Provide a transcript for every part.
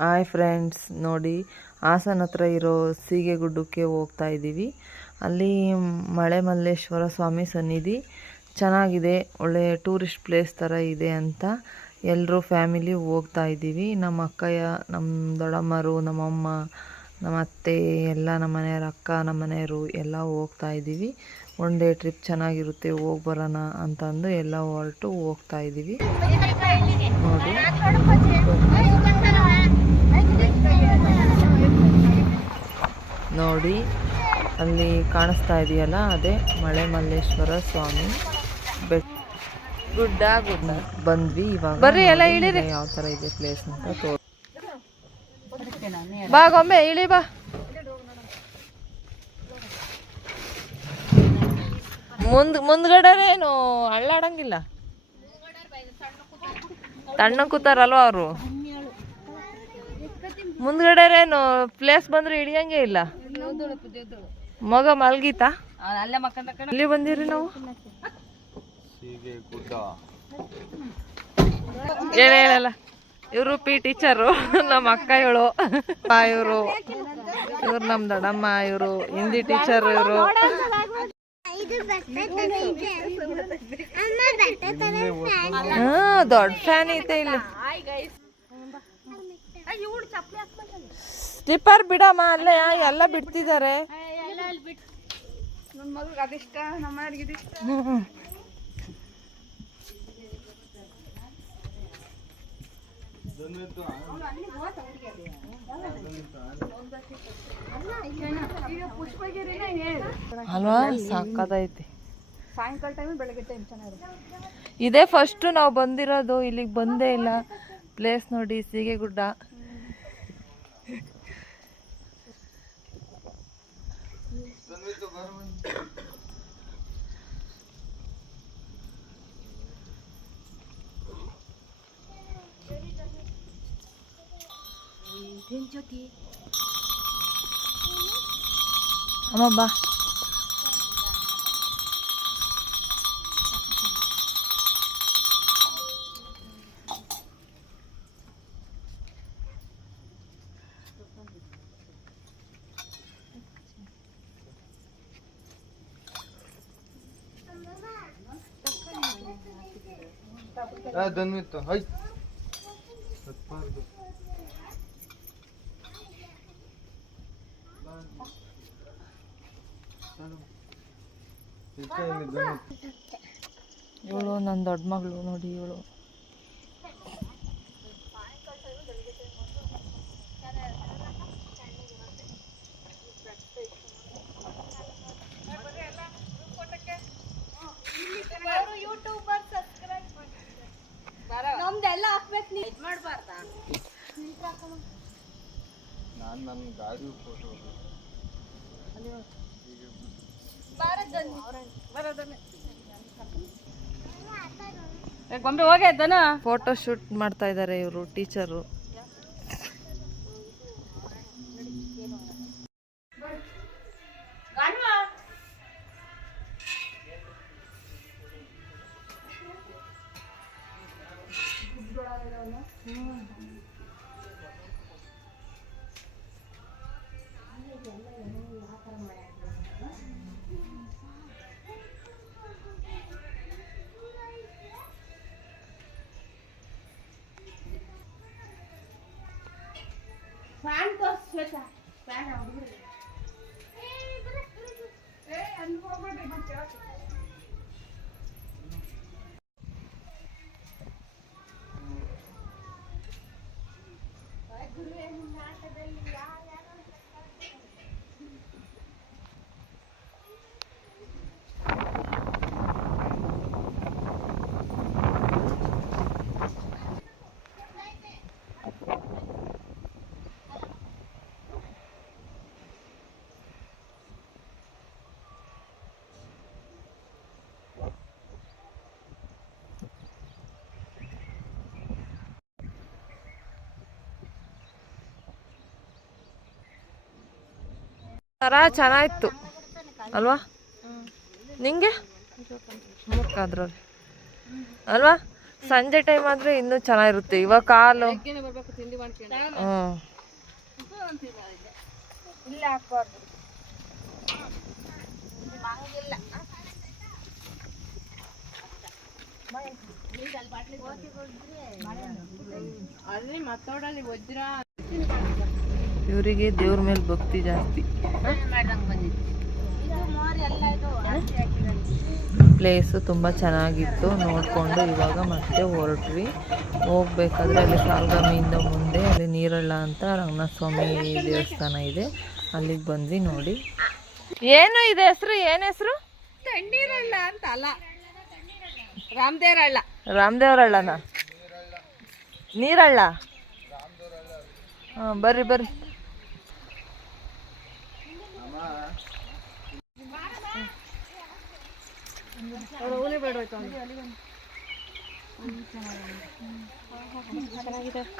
Hi friends, ನೋಡಿ ಹಾಸನ ಹತ್ರ ಇರೋ ಸೀಗೆಗುಡ್ಡಕ್ಕೆ ಹೋಗ್ತಾ ಇದ್ದೀವಿ. ಅಲ್ಲಿ ಮಳೆ ಮಲ್ಲೇಶ್ವರ ಸ್ವಾಮಿ ಸನ್ನಿಧಿ ಚೆನ್ನಾಗಿದೆ, ಒಳ್ಳೆ ಟೂರಿಸ್ಟ್ ಪ್ಲೇಸ್ ಥರ ಇದೆ ಅಂತ ಎಲ್ಲರೂ ಫ್ಯಾಮಿಲಿ ಹೋಗ್ತಾ ಇದ್ದೀವಿ. ನಮ್ಮ ಅಕ್ಕಯ್ಯ, ನಮ್ಮ ದೊಡ್ಡಮ್ಮರು, ನಮ್ಮಮ್ಮ, ನಮ್ಮ ಅತ್ತೆ ಎಲ್ಲ, ನಮ್ಮ ಮನೆಯವ್ರ ಅಕ್ಕ, ನಮ್ಮ ಮನೆಯವರು ಎಲ್ಲ ಹೋಗ್ತಾ ಇದ್ದೀವಿ. ಒನ್ ಡೇ ಟ್ರಿಪ್ ಚೆನ್ನಾಗಿರುತ್ತೆ, ಹೋಗಿ ಬರೋಣ ಅಂತಂದು ಎಲ್ಲ ಹೊರಟು ಹೋಗ್ತಾ ಇದ್ದೀವಿ. ನೋಡಿ ಅಲ್ಲಿ ಕಾಣಿಸ್ತಾ ಇದೆಯಲ್ಲ, ಅದೇ ಮಳೆ ಮಲ್ಲೇಶ್ವರ ಸ್ವಾಮಿ ಬೆಟ್ಟ. ಗುಡ್ಡ ಬಂದ್ವಿ. ಇವಾಗ ಬರ್ರಿ ಎಲ್ಲ ಇಳಿರಿ, ಯಾವ ಥರ ಇದೆ ಪ್ಲೇಸ್ ಅಂತ ಬಾ ಗೊಂಬೆ ಇಳಿ ಬಾ. ಮುಂದ್ಗಡೆನೇನು ಅಳ್ಳಾಡಂಗಿಲ್ಲ, ತಣ್ಣ ಕೂತಾರಲ್ವ ಅವರು. ಮುಂದ್ಗಡೆನೇನು ಪ್ಲೇಸ್ ಬಂದ್ರೆ ಹಿಡಿಯಂಗೆ ಇಲ್ಲ. ಮಗ ಮಲ್ಗೀತಾ? ಅಲ್ಲಿ ಬಂದಿರಿ ನಾವು. ಹೇಳಲ್ಲ, ಇವರು ಪಿ ಟೀಚರು, ನಮ್ಮ ಅಕ್ಕ ಇವಳು, ಇವರು ನಮ್ಮ ದೊಡ್ಡಮ್ಮ, ಇವರು ಹಿಂದಿ ಟೀಚರ್, ಇವರು ದೊಡ್ಡ ಫ್ಯಾನ್ ಐತೆ ಇಲ್ಲಿ. ಸ್ಲಿಪ್ಪರ್ ಬಿಡಮ್ಮ, ಅಲ್ಲೇ ಎಲ್ಲ ಬಿಡ್ತಿದ್ದಾರೆ. ಅಲ್ವಾ, ಸಾಕದೈತಿ. ಸಾಯಂಕಾಲ ಟೈಮ್, ಬೆಳಗ್ಗೆ ಟೈಮ್ ಚೆನ್ನಾಗಿರುತ್ತೆ. ಇದೇ ಫಸ್ಟ್ ನಾವು ಬಂದಿರೋದು, ಇಲ್ಲಿಗೆ ಬಂದೇ ಇಲ್ಲ. ಪ್ಲೇಸ್ ನೋಡಿ, ಸೀಗೆಗುಡ್ಡ. ಅಮ್ಮ ಬಾ. ಧನ್ವಿತ್ತು ಹೈ ಇವಳು ನನ್ನ ದೊಡ್ಡ ಮಗಳು ನೋಡಿ. ಇವಳು ನನ್ನ ಗಾಡಿ ಫೋಟೋ ಗೊಂಬೆ ಹೋಗ್ಯದನ ಫೋಟೋ ಶೂಟ್ ಮಾಡ್ತಾ ಇದ್ದಾರೆ ಇವರು ಟೀಚರು. ಫ್ಯಾನ್ ತೋರಿಸ್ಬೇಕಾ? ಫ್ಯಾನ್ ಹುಡುಗರು ಥರ ಚೆನ್ನಾಗಿತ್ತು ಅಲ್ವಾ? ನಿಂಗೆ ಅದ್ರಲ್ಲಿ ಅಲ್ವಾ? ಸಂಜೆ ಟೈಮ್ ಆದ್ರೆ ಇನ್ನೂ ಚೆನ್ನಾಗಿರುತ್ತೆ. ಇವಾಗ ಕಾಲು ಇವರಿಗೆ ದೇವ್ರ ಮೇಲೆ ಭಕ್ತಿ ಜಾಸ್ತಿ. ಪ್ಲೇಸು ತುಂಬ ಚೆನ್ನಾಗಿತ್ತು. ನೋಡಿಕೊಂಡು ಇವಾಗ ಮತ್ತೆ ಹೊರಟ್ವಿ. ಹೋಗ್ಬೇಕಾದ್ರೆ ಅಲ್ಲಿ ಸಾಲ್ಗಾಮಿಯಿಂದ ಮುಂದೆ ಅಲ್ಲಿ ನೀರಳ್ಳ ಅಂತ ರಂಗನಾಥ ಸ್ವಾಮಿ ದೇವಸ್ಥಾನ ಇದೆ, ಅಲ್ಲಿಗೆ ಬಂದ್ವಿ. ನೋಡಿ ಏನು ಇದೆ ಹೆಸರು, ಏನು ಹೆಸರು? ತಣ್ಣೀರಳ್ಳ ಅಂತ ಅಲ್ಲ, ರಾಮದೇವರಳ್ಳ. ರಾಮದೇವರಳ್ಳನ ನೀರಳ್ಳ. ಹಾಂ ಬರ್ರಿ ಬರ್ರಿ.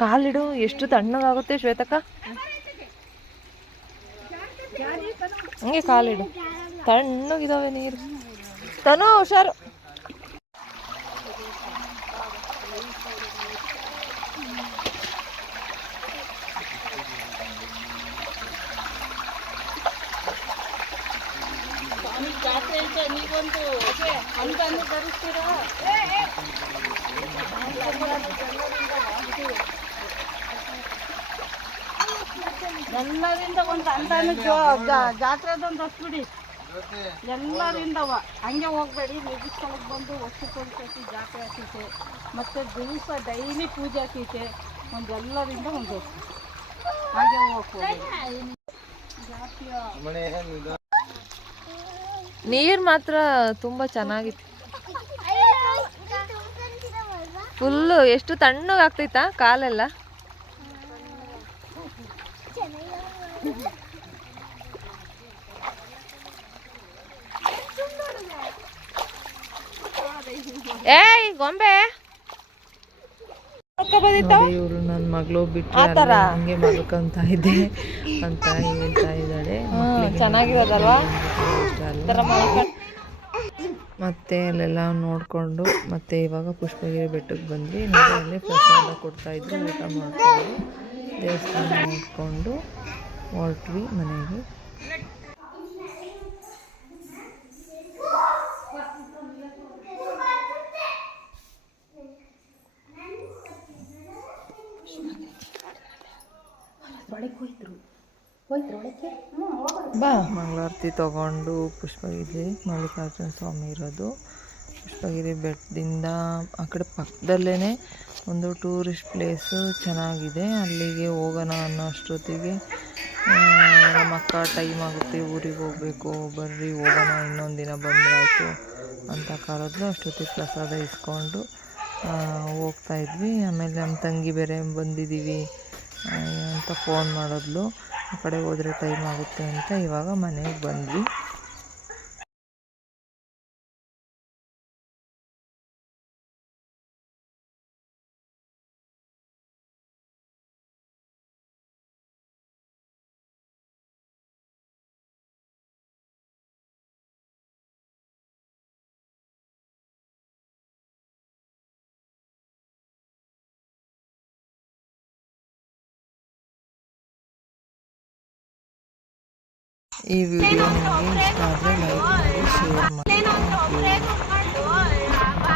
ಕಾಲಿಡು, ಎಷ್ಟು ತಣ್ಣಗಾಗುತ್ತೆ ಶ್ವೇತಕ್ಕ. ಹಂಗೆ ಕಾಲಿಡು, ತಣ್ಣಗಿದಾವೆ ನೀರು. ತನು ಹುಷಾರು. ಎಲ್ಲರಿಂದ ಒಂದು ಅಂತಾನು ಜಾತ್ರೆದೊಂದು ಹೊಸ್ಬಿಡಿ. ಎಲ್ಲರಿಂದವ ಹಂಗೆ ಹೋಗ್ಬೇಡಿ. ನಿರ್ದಿಷ್ಟಕ್ಕೆ ಬಂದು ವರ್ಷಕ್ಕೊಂದ್ಸತಿ ಜಾತ್ರೆ ಆಗ್ತೈತೆ, ಮತ್ತೆ ದಿವಸ ಡೈಲಿ ಪೂಜೆ ಆಗ್ತೈತೆ. ಎಲ್ಲರಿಂದ ಒಂದು ಹಾಗೆ ಹೋಗ್ಬೋದು. ನೀರು ಮಾತ್ರ ತುಂಬ ಚೆನ್ನಾಗಿತ್ತು. ಫುಲ್ಲು ಎಷ್ಟು ತಣ್ಣಗಾಗ್ತೈತಾ ಕಾಲೆಲ್ಲ. ಏಯ್ ಗೊಂಬೆ, ಇವರು ನನ್ನ ಮಗಳು ಬಿಟ್ಟು ಹಂಗೆ ಮಲ್ಕೊಂತ ಇದ್ದೆ ಅಂತ ಹೇಳ್ತಾ ಇದ್ದಾಳೆ. ಚೆನ್ನಾಗಿರೋದಲ್ವಾ. ಮತ್ತೆ ಅಲ್ಲೆಲ್ಲ ನೋಡಿಕೊಂಡು ಮತ್ತೆ ಇವಾಗ ಪುಷ್ಪಗಿರಿ ಬೆಟ್ಟಕ್ಕೆ ಬಂದ್ವಿ. ನೋಡಿ ಅಲ್ಲೇ ಪ್ರಸಾದ ಕೊಡ್ತಾಯಿದ್ರು, ಊಟ ಮಾಡಿಕೊಂಡು ದೇವಸ್ಥಾನ ನೋಡಿಕೊಂಡು ಹೊರಟ್ವಿ ಮನೆಗೆ. ಬಾ ಮಂಗಳಾರತಿ ತಗೊಂಡು ಪುಷ್ಪಗಿರಿ ಮಲ್ಲಿಕಾರ್ಜುನ ಸ್ವಾಮಿ ಇರೋದು. ಪುಷ್ಪಗಿರಿ ಬೆಟ್ಟದಿಂದ ಆ ಕಡೆ ಪಕ್ಕದಲ್ಲೇ ಒಂದು ಟೂರಿಸ್ಟ್ ಪ್ಲೇಸು ಚೆನ್ನಾಗಿದೆ, ಅಲ್ಲಿಗೆ ಹೋಗೋಣ ಅನ್ನೋ ಅಷ್ಟೊತ್ತಿಗೆ ನಮ್ಮ ಅಕ್ಕ ಟೈಮ್ ಆಗುತ್ತೆ, ಊರಿಗೆ ಹೋಗಬೇಕು, ಬರ್ರಿ ಹೋಗೋಣ ಇನ್ನೊಂದು ದಿನ ಬಂದ್ರಾಯ್ತು ಅಂತ ಕರೆದ್ರು. ಅಷ್ಟೊತ್ತಿಗೆ ಪ್ರಸಾದ ಇಸ್ಕೊಂಡು ಹೋಗ್ತಾಯಿದ್ವಿ. ಆಮೇಲೆ ನಮ್ಮ ತಂಗಿ ಬೇರೆ ಬಂದಿದ್ದೀವಿ ಅಂತ ಫೋನ್ ಮಾಡಿದ್ಲು. ಆ ಕಡೆ ಹೋದರೆ ಟೈಮ್ ಆಗುತ್ತೆ ಅಂತ ಇವಾಗ ಮನೆಗೆ ಬಂದ್ವಿ. ಈ ವಿಡಿಯೋ ನಿಮಗೆ ಇಷ್ಟ ಆದರೆ ಲೈಕ್ ಮಾಡಿ, ಶೇರ್ ಮಾಡಿ.